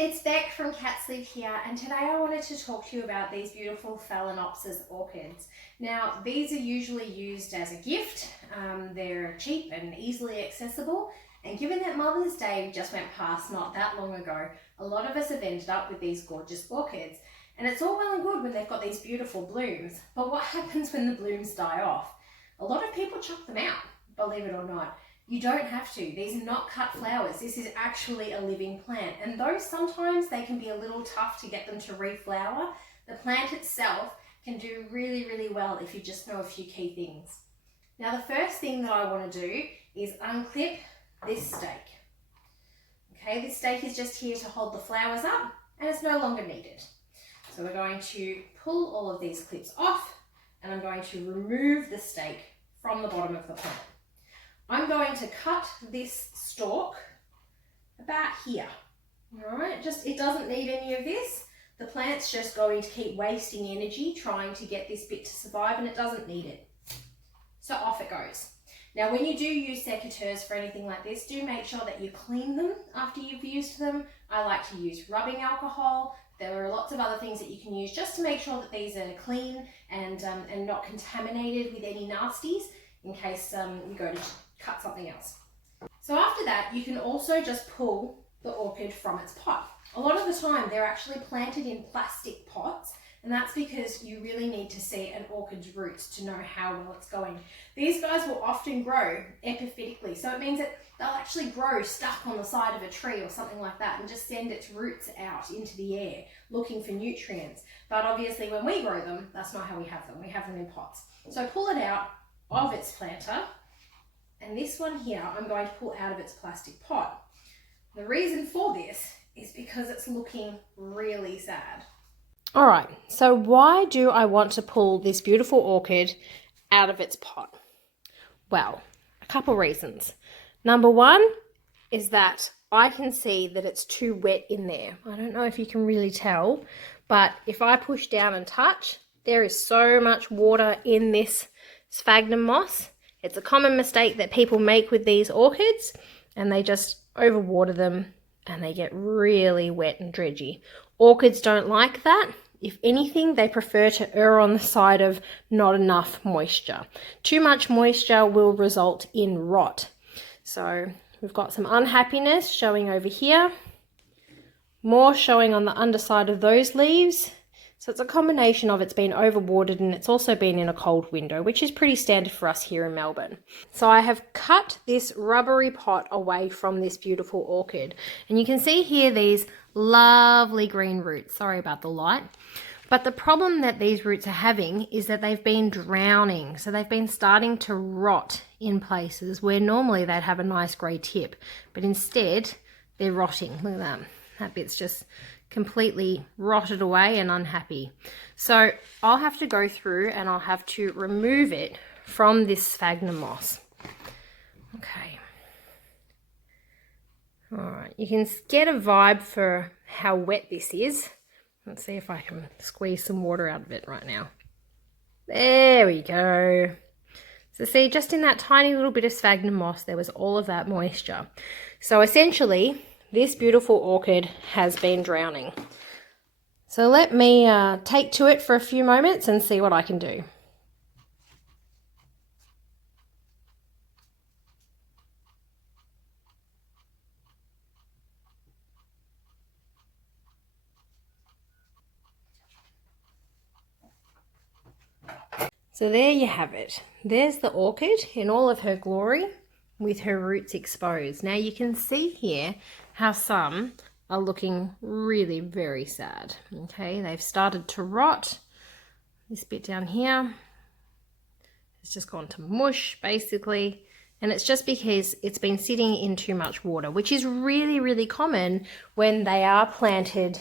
it's Beck from Cats Live Here, and today I wanted to talk to you about these beautiful Phalaenopsis orchids. Now, these are usually used as a gift. They're cheap and easily accessible, and given that Mother's Day just went past not that long ago, a lot of us have ended up with these gorgeous orchids. And it's all well and good when they've got these beautiful blooms, but what happens when the blooms die off? A lot of people chuck them out, believe it or not. You don't have to. These are not cut flowers. This is actually a living plant. And though sometimes they can be a little tough to get them to reflower, the plant itself can do really, really well if you just know a few key things. Now, the first thing that I want to do is unclip this stake. Okay, this stake is just here to hold the flowers up and it's no longer needed. So we're going to pull all of these clips off and I'm going to remove the stake from the bottom of the plant. I'm going to cut this stalk about here, all right? It doesn't need any of this. The plant's just going to keep wasting energy trying to get this bit to survive and it doesn't need it. So off it goes. Now, when you do use secateurs for anything like this, do make sure that you clean them after you've used them. I like to use rubbing alcohol. There are lots of other things that you can use just to make sure that these are clean and not contaminated with any nasties in case you go to cut something else. So after that, you can also just pull the orchid from its pot. A lot of the time they're actually planted in plastic pots, and that's because you really need to see an orchid's roots to know how well it's going. These guys will often grow epiphytically, so it means that they'll actually grow stuck on the side of a tree or something like that and just send its roots out into the air looking for nutrients. But obviously when we grow them, that's not how we have them. We have them in pots. So pull it out of its planter. And this one here, I'm going to pull out of its plastic pot. The reason for this is because it's looking really sad. All right, so why do I want to pull this beautiful orchid out of its pot? Well, a couple reasons. Number one is that I can see that it's too wet in there. I don't know if you can really tell, but if I push down and touch, there is so much water in this sphagnum moss. It's a common mistake that people make with these orchids, and they just overwater them and they get really wet and dredgy. Orchids don't like that. If anything, they prefer to err on the side of not enough moisture. Too much moisture will result in rot. So we've got some unhappiness showing over here, more showing on the underside of those leaves. So it's a combination of it's been overwatered and it's also been in a cold window, which is pretty standard for us here in Melbourne. So I have cut this rubbery pot away from this beautiful orchid. And you can see here these lovely green roots. Sorry about the light. But the problem that these roots are having is that they've been drowning. So they've been starting to rot in places where normally they'd have a nice grey tip. But instead, they're rotting. Look at that. That bit's just completely rotted away and unhappy. So I'll have to go through and I'll have to remove it from this sphagnum moss. Okay. All right, you can get a vibe for how wet this is. Let's see if I can squeeze some water out of it right now. There we go. So see, just in that tiny little bit of sphagnum moss, there was all of that moisture. So essentially, this beautiful orchid has been drowning. So let me take to it for a few moments and see what I can do. So there you have it. There's the orchid in all of her glory with her roots exposed. Now you can see here how some are looking really very sad. Okay, they've started to rot. This bit down here has just gone to mush basically. And it's just because it's been sitting in too much water, which is really, really common when they are planted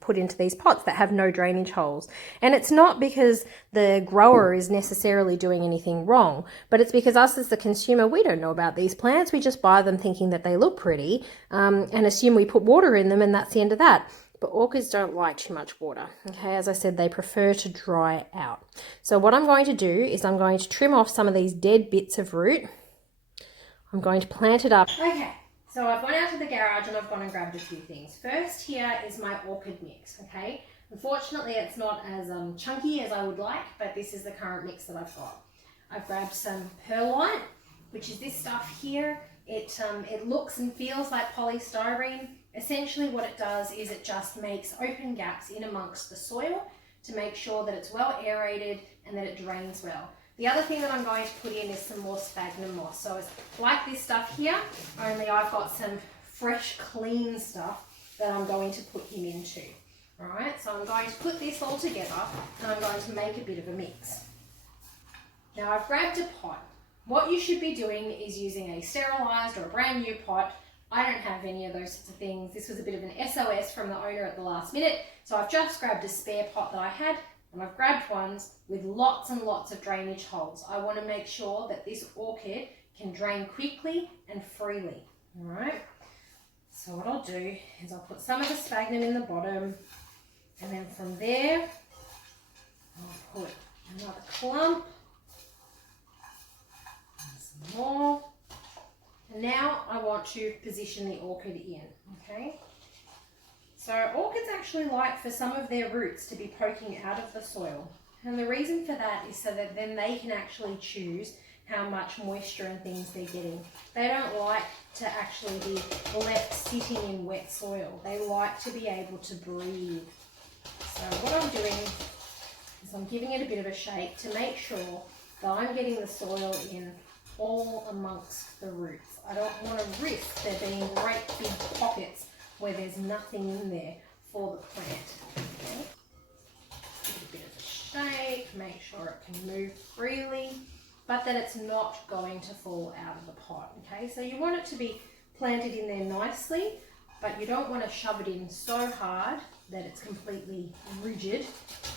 put into these pots that have no drainage holes. And it's not because the grower is necessarily doing anything wrong, but it's because us as the consumer, we don't know about these plants. We just buy them thinking that they look pretty and assume we put water in them and that's the end of that. But orchids don't like too much water. Okay, as I said, they prefer to dry out. So what I'm going to do is I'm going to trim off some of these dead bits of root. I'm going to plant it up. Okay, So I've gone out to the garage and I've gone and grabbed a few things. First here is my orchid mix, okay? Unfortunately, it's not as chunky as I would like, but this is the current mix that I've got. I've grabbed some perlite, which is this stuff here. It looks and feels like polystyrene. Essentially what it does is it just makes open gaps in amongst the soil to make sure that it's well aerated and that it drains well. The other thing that I'm going to put in is some more sphagnum moss. So it's like this stuff here, only I've got some fresh, clean stuff that I'm going to put him into. All right, so I'm going to put this all together and I'm going to make a bit of a mix. Now I've grabbed a pot. What you should be doing is using a sterilized or a brand new pot. I don't have any of those sorts of things. This was a bit of an SOS from the owner at the last minute. So I've just grabbed a spare pot that I had, and I've grabbed ones with lots and lots of drainage holes. I want to make sure that this orchid can drain quickly and freely. All right. So what I'll do is I'll put some of the sphagnum in the bottom, and then from there, I'll put another clump, and some more. And now I want to position the orchid in, okay? So orchids actually like for some of their roots to be poking out of the soil. And the reason for that is so that then they can actually choose how much moisture and things they're getting. They don't like to actually be left sitting in wet soil. They like to be able to breathe. So what I'm doing is I'm giving it a bit of a shake to make sure that I'm getting the soil in all amongst the roots. I don't want to risk there being great big pockets where there's nothing in there for the plant. Okay. Give it a bit of a shake, make sure it can move freely, but that it's not going to fall out of the pot. Okay, so you want it to be planted in there nicely, but you don't want to shove it in so hard that it's completely rigid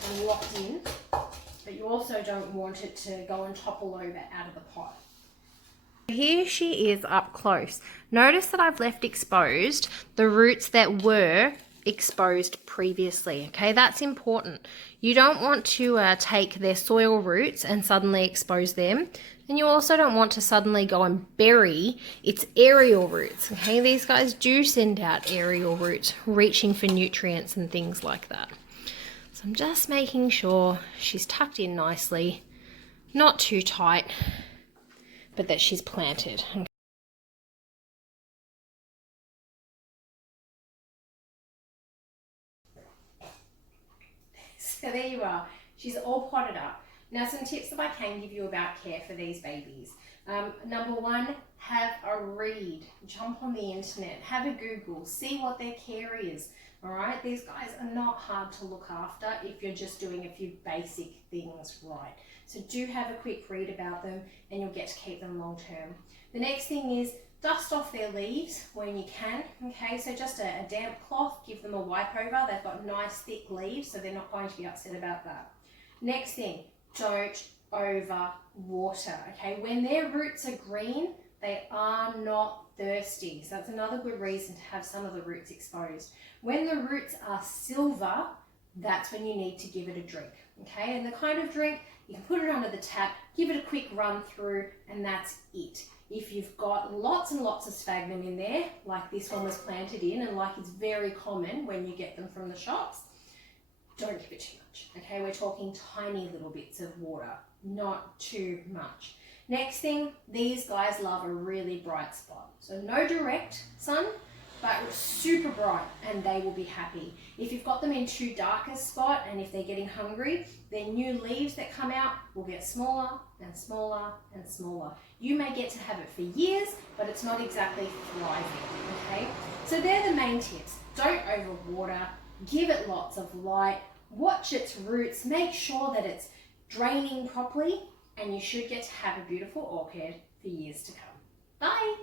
and locked in, but you also don't want it to go and topple over out of the pot. Here she is up close. Notice that I've left exposed the roots that were exposed previously. Okay, that's important. You don't want to take their soil roots and suddenly expose them. And you also don't want to suddenly go and bury its aerial roots. Okay, these guys do send out aerial roots, reaching for nutrients and things like that. So I'm just making sure she's tucked in nicely, not too tight, but that she's planted. So there you are. She's all potted up. Now some tips that I can give you about care for these babies. Number one, have a read. Jump on the internet, have a Google, see what their care is. All right, these guys are not hard to look after if you're just doing a few basic things right. So do have a quick read about them and you'll get to keep them long term. The next thing is dust off their leaves when you can. Okay, so just a damp cloth, give them a wipe over. They've got nice thick leaves, so they're not going to be upset about that. Next thing, don't over water. Okay, when their roots are green, they are not thirsty. So that's another good reason to have some of the roots exposed. When the roots are silver, that's when you need to give it a drink. Okay, and the kind of drink, you can put it under the tap, give it a quick run through, and that's it. If you've got lots and lots of sphagnum in there, like this one was planted in, and like it's very common when you get them from the shops, don't give it too much. Okay, we're talking tiny little bits of water, not too much. Next thing, these guys love a really bright spot. So no direct sun, but super bright, and they will be happy. If you've got them in too dark a spot, and if they're getting hungry, their new leaves that come out will get smaller and smaller and smaller. You may get to have it for years, but it's not exactly thriving, okay? So they're the main tips. Don't overwater, give it lots of light, watch its roots, make sure that it's draining properly, and you should get to have a beautiful orchid for years to come. Bye!